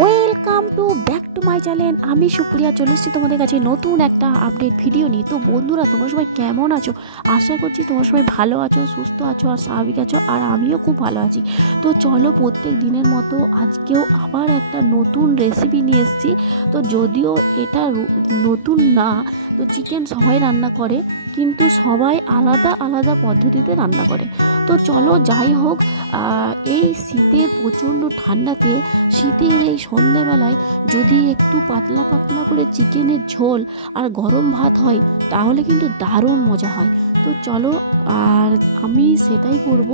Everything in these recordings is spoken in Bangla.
Welcome to back to my channel. আমি সুপ্রিয়া চলে এসেছি তোমাদের কাছে নতুন একটা আপডেট ভিডিও নিয়ে। তো বন্ধুরা, তোমরা সবাই কেমন আছো? আশা করছি তোমরা সবাই ভালো আছো, সুস্থ আছো আর স্বাভাবিক আছো, আর আমিও খুব ভালো আছি। তো চলো, প্রত্যেক দিনের মতো আজকেও আবার একটা নতুন রেসিপি নিয়ে এসেছি। তো যদিও এটা নতুন না, তো চিকেন সবাই রান্না করে, কিন্তু সবাই আলাদা আলাদা পদ্ধতিতে রান্না করে। তো চলো, যাই হোক, এই শীতের প্রচণ্ড ঠান্ডাতে শীতের এই সন্ধেবেলায় যদি একটু পাতলা পাতলা করে চিকেনের ঝোল আর গরম ভাত হয়, তাহলে কিন্তু দারুণ মজা হয়। তো চলো, আর আমি সেটাই করব।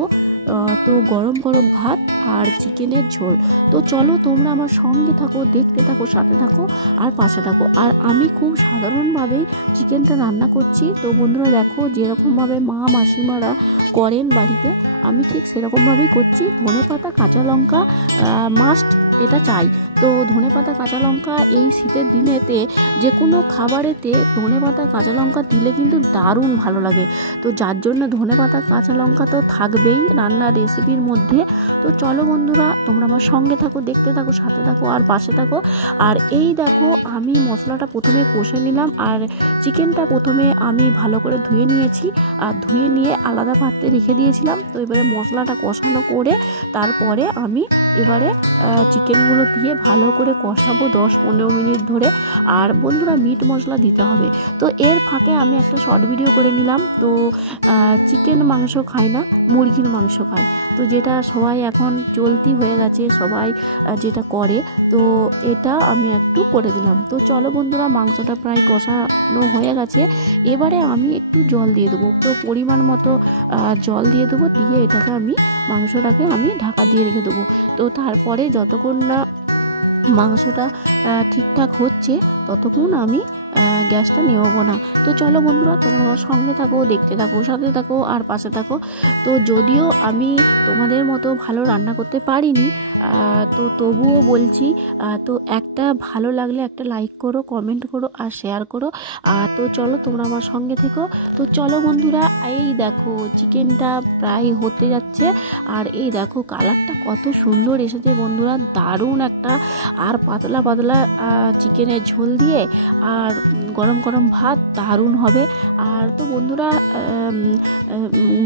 তো গরম গরম ভাত আর চিকেনের ঝোল। তো চলো, তোমরা আমার সঙ্গে থাকো, দেখতে থাকো, সাথে থাকো আর পাশে থাকো। আর আমি খুব সাধারণভাবেই চিকেনটা রান্না করছি। তো বন্ধুরা দেখো, যেরকমভাবে মা মাসিমারা করেন বাড়িতে, আমি ঠিক সেরকমভাবেই করছি। ধনেপাতা, কাঁচা লঙ্কা মাস্ট, এটা চাই। তো ধনেপাতা, কাঁচা লঙ্কা এই শীতের দিনেতে যে কোনো খাবারেতে ধনেপাতা, কাঁচা লঙ্কা দিলে কিন্তু দারুণ ভালো লাগে। তো যার জন্য ধনেপাতা, কাঁচা লঙ্কা তো থাকবেই রান্নার রেসিপির মধ্যে। তো চলো বন্ধুরা, তোমরা আমার সঙ্গে থাকো, দেখতে থাকো, সাথে থাকো আর পাশে থাকো। আর এই দেখো, আমি মশলাটা প্রথমে কষে নিলাম, আর চিকেনটা প্রথমে আমি ভালো করে ধুয়ে নিয়েছি, আর ধুয়ে নিয়ে আলাদা পাত্রে রেখে দিয়েছিলাম। তো এবারে মশলাটা কষানো করে তারপরে আমি এবারে চিকেনগুলো দিয়ে ভালো করে কষাবো 10-15 মিনিট ধরে। আর বন্ধুরা, মিট মশলা দিতে হবে। তো এর ফাঁকে আমি একটা শর্ট ভিডিও করে নিলাম। তো চিকেন মাংস খায় না, মুরগির মাংস খায়। তো যেটা সবাই এখন চলতি হয়ে গেছে, সবাই যেটা করে, তো এটা আমি একটু করে দিলাম। তো চলো বন্ধুরা, মাংসটা প্রায় কষানো হয়ে গেছে। এবারে আমি একটু জল দিয়ে দেবো। তো পরিমাণ মতো জল দিয়ে দেবো, দিয়ে এটাকে মাংসটাকে আমি ঢাকা দিয়ে রেখে দেবো। তো তারপরে যতক্ষণ না মাংসটা ঠিকঠাক হচ্ছে, ততক্ষণ আমি গ্যাসটা নেবো না। তো চলো বন্ধুরা, তোমরা আমার সঙ্গে থাকো, দেখতে থাকো, সাথে থাকো আর পাশে থাকো। তো যদিও আমি তোমাদের মতো ভালো রান্না করতে পারিনি, তো তবুও বলছি, তো একটা ভালো লাগলে একটা লাইক করো, কমেন্ট করো আর শেয়ার করো। তো চলো, তোমরা আমার সঙ্গে থেকো। তো চলো বন্ধুরা, এই দেখো চিকেনটা প্রায় হতে যাচ্ছে, আর এই দেখো কালারটা কত সুন্দর এসেছে বন্ধুরা, দারুণ একটা। আর পাতলা পাতলা চিকেনের ঝোল দিয়ে আর গরম গরম ভাত দারুণ হবে। আর তো বন্ধুরা,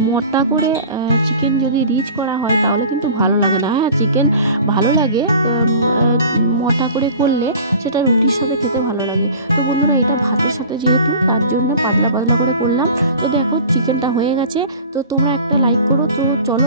মোটা করে চিকেন যদি রিচ করা হয় তাহলে কিন্তু ভালো লাগে না। হ্যাঁ, চিকেন ভালো লাগে, মোটা করে করলে সেটা রুটির সাথে খেতে ভালো লাগে। তো বন্ধুরা, এটা ভাতের সাথে যেহেতু, তার জন্য পাতলা পাতলা করে করলাম। তো দেখো চিকেনটা হয়ে গেছে। তো তোমরা একটা লাইক করো। তো চলো।